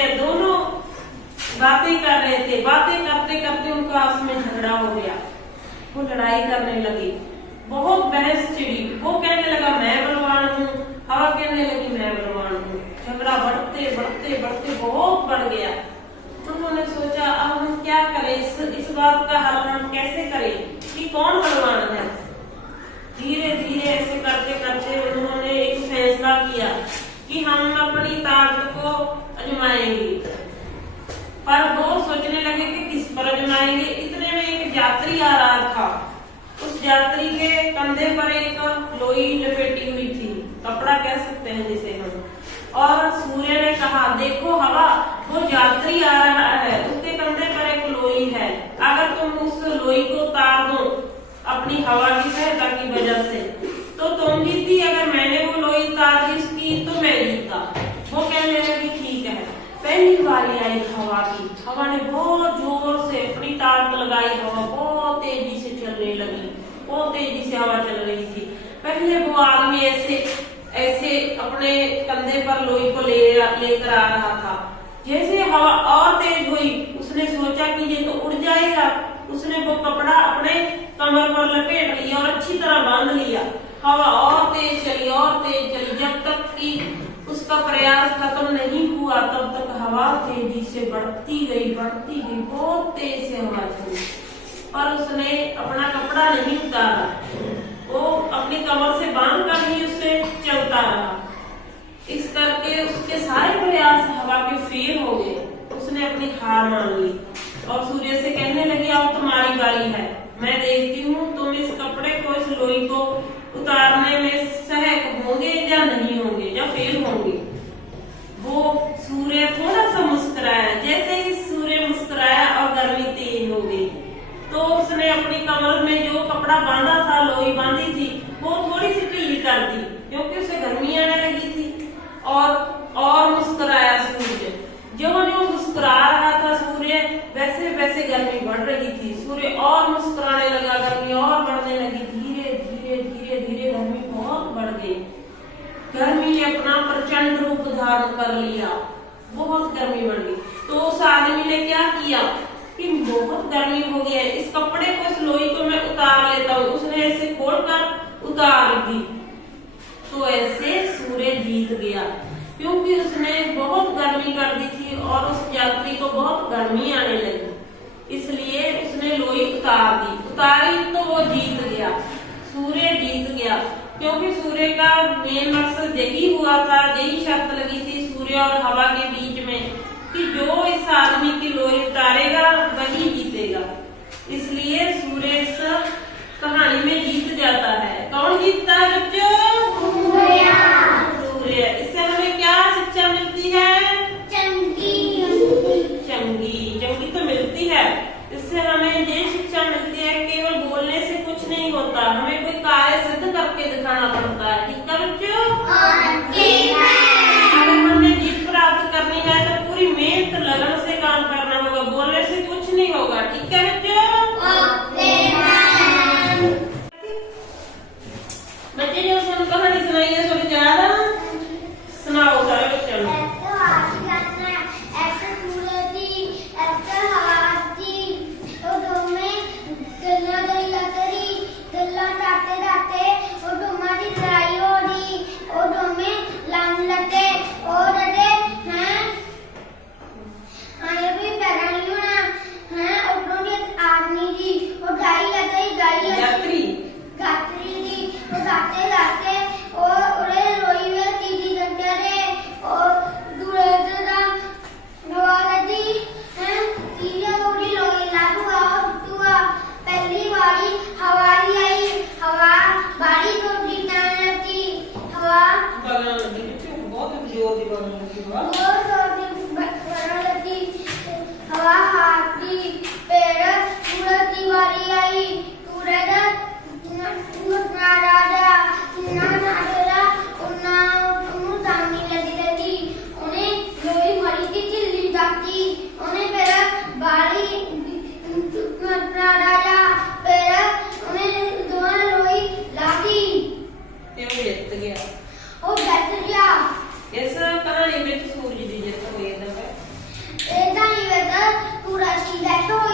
सूर्य दोनों बातें कर रहे थे। बातें करते करते उनका आपस में झगड़ा हो गया, वो लड़ाई करने लगी, बहुत बहस छिड़ी। वो कहने लगा मैं बलवान हूँ, हवा कहने लगी मैं बलवान हूँ। झगड़ा बढ़ते बढ़ते बढ़ते बहुत बढ़ गया। उन्होंने सोचा अब हम क्या करें, इस बात का हल हम कैसे करें कि कौन बलवान है। धीरे धीरे ऐसे करते करते उन्होंने एक फैसला किया कि हम अपनी ताकत को आजमाएंगे। पर वो सोचने लगे कि किस पर आजमाएंगे। इतने में एक यात्री आ रहा था। उस यात्री के कंधे पर एक लोई लपेटी हुई थी, कपड़ा कह सकते हैं जिसे हम। और सूर्य ने कहा देखो हवा, वो यात्री आ रहा है, उसके कंधे पर एक लोई है। अगर तुम उस लोई को उतार दो अपनी हवा की सहायता की वजह से तो तुम जीती। अगर मैंने वो लोई उतार दी उसकी तो मैं जीता। वो कहने लगी ठीक है। पहली बारी आई हवा की। हवा ने बहुत जोर से अपनी ताकत लगाई, हवा बहुत तेजी से चलने लगी, बहुत तेजी से हवा चल रही थी। पहले वो आदमी ऐसे ऐसे अपने कंधे पर लोई को लेकर आ रहा था। जैसे हवा और तेज हुई उसने सोचा कि ये तो उड़ जाएगा। उसने वो कपड़ा अपने कमर पर लपेट लिया और अच्छी तरह बांध लिया। हवा और तेज चली और तेज चली, जब तक कि उसका प्रयास खत्म नहीं हुआ तब तक हवा तेजी से बढ़ती गई, बहुत तेज से हवा चली। और उसने अपना कपड़ा नहीं उतारा, वो अपनी कमर से बांध कर ही उससे चलता रहा। इस करके उसके सारे प्रयास हवा के फेल हो गए। उसने अपनी हार मान ली और सूर्य से कहने लगी अब तुम्हारी बारी है, मैं देखती हूँ तुम इस कपड़े को, इस लोई को उतारने में सहायक होंगे या नहीं होंगे या फेल होंगे। वो सूर्य थोड़ा सा मुस्कुराया। जैसे ही सूर्य मुस्कुराया और गर्मी तेज हो गई तो उसने अपनी कमर में जो कपड़ा बांधा था, लोई बांधी थी, वो थोड़ी सी ढीली कर दी क्योंकि उसे गर्मी आने लगी थी। और मुस्कुराया सूर्य। जो मुस्कुरा रहा था सूर्य, वैसे वैसे गर्मी बढ़ रही थी। सूर्य और मुस्कुराने लगा, गर्मी और बढ़ने लगी। धीरे धीरे धीरे धीरे गर्मी बहुत बढ़ गई। गर्मी ने अपना प्रचंड रूप धारण कर लिया, बहुत गर्मी बढ़ गई। तो उस आदमी ने क्या किया कि बहुत गर्मी हो गई है, इस कपड़े को, इस लोई को मैं उतार लेता हूँ। उसने ऐसे खोलकर उतार दी। तो ऐसे सूर्य जीत गया क्योंकि उसने बहुत गर्मी कर दी थी और उस यात्री को बहुत गर्मी आने लगी, इसलिए उसने लोई उतार दी। उतारी तो वो जीत गया, सूर्य जीत गया। क्योंकि सूर्य का मेन मकसद यही हुआ था, यही शर्त लगी थी सूर्य और हवा के बीच में कि जो इस आदमी की लोई उतारेगा वही जीतेगा। इसलिए सूर्य इस कहानी में जीत जाता है। कौन जीतता है बच्चों? सूर्य। इससे हमें क्या शिक्षा मिलती है? चंगी चंगी तो मिलती है। इससे हमें ये शिक्षा मिलती है केवल बोलने से कुछ नहीं होता, हमें कोई कार्य सिद्ध करके दिखाना पड़ता है। ठीक है बच्चों? अगर हमने जीत प्राप्त करनी है तो पूरी मेहनत लगन से काम करना होगा, बोलने से कुछ नहीं होगा। ठीक है बच्चों? बच्चे जो सुन कहानी सुनाई है थोड़ी ज्यादा सुनाओ सारे बच्चों। इस कहानी में सूर्य की जित हुई है। पूरा स्टील डेड हो